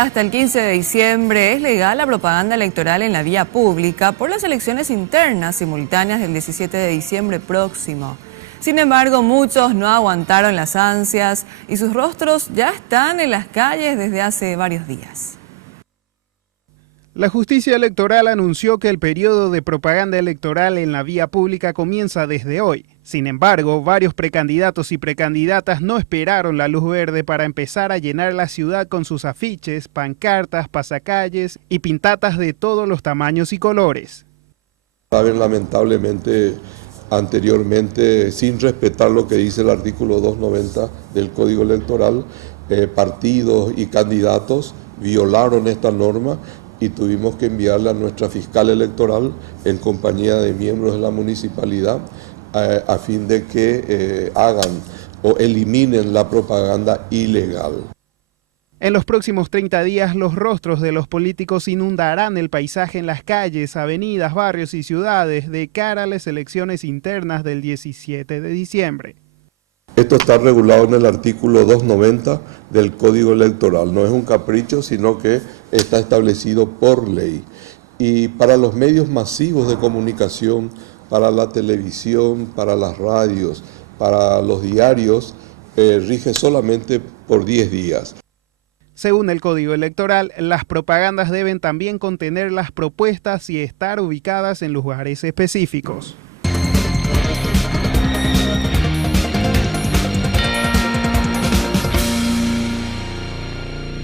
hasta el 15 de diciembre es legal la propaganda electoral en la vía pública por las elecciones internas simultáneas del 17 de diciembre próximo. Sin embargo, muchos no aguantaron las ansias y sus rostros ya están en las calles desde hace varios días. La justicia electoral anunció que el periodo de propaganda electoral en la vía pública comienza desde hoy. Sin embargo, varios precandidatos y precandidatas no esperaron la luz verde para empezar a llenar la ciudad con sus afiches, pancartas, pasacalles y pintatas de todos los tamaños y colores. Lamentablemente, anteriormente, sin respetar lo que dice el artículo 290 del Código Electoral, partidos y candidatos violaron esta norma y tuvimos que enviarla a nuestra fiscal electoral en compañía de miembros de la municipalidad a fin de que hagan o eliminen la propaganda ilegal. En los próximos 30 días, los rostros de los políticos inundarán el paisaje en las calles, avenidas, barrios y ciudades de cara a las elecciones internas del 17 de diciembre. Esto está regulado en el artículo 290 del Código Electoral. No es un capricho, sino que está establecido por ley. Y para los medios masivos de comunicación, para la televisión, para las radios, para los diarios, rige solamente por 10 días. Según el Código Electoral, las propagandas deben también contener las propuestas y estar ubicadas en lugares específicos.